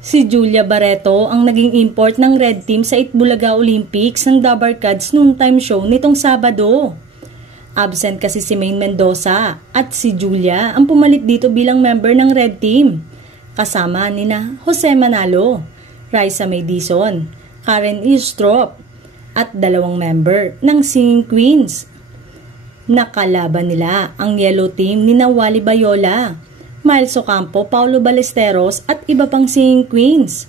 Si Julia Barreto ang naging import ng Red Team sa Itbulaga Olympics ng Dabarkads noontime show nitong Sabado. Absent kasi si Maine Mendoza at si Julia ang pumalit dito bilang member ng Red Team. Kasama nina Jose Manalo, Raisa May Dizon, Karen Ilstrop at 2 member ng Singing Queens. Nakalaban nila ang Yellow Team ni Wally Bayola, Miles Ocampo, Paulo Ballesteros at iba pang Singing Queens.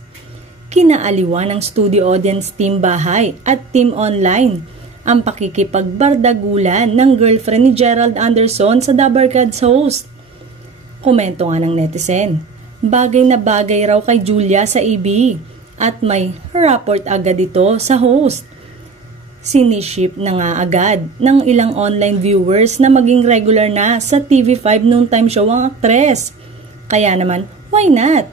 Kinaaliwan ng studio audience Team Bahay at Team Online ang pakikipagbardagulan ng girlfriend ni Gerald Anderson sa Dabarkads host. Komento nga ng netizen, bagay na bagay raw kay Julia sa EB at may rapport agad ito sa host. Siniship na nga agad ng ilang online viewers na maging regular na sa TV5 noontime show ang aktres. Kaya naman, why not?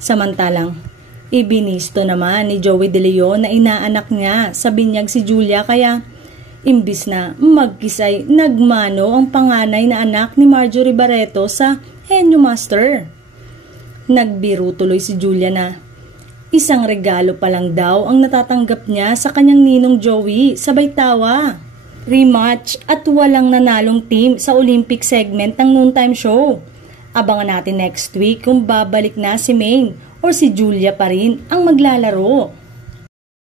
Samantalang, ibinisto naman ni Joey De Leon na inaanak niya sa binyag si Julia kaya imbis na magkisay nagmano ang panganay na anak ni Marjorie Barreto sa Henyo Master. Nagbiro tuloy si Julia na isang regalo pa lang daw ang natatanggap niya sa kanyang ninong Joey, sabay tawa. Rematch at walang nanalong team sa Olympic segment ng noontime show. Abangan natin next week kung babalik na si Maine o si Julia pa rin ang maglalaro.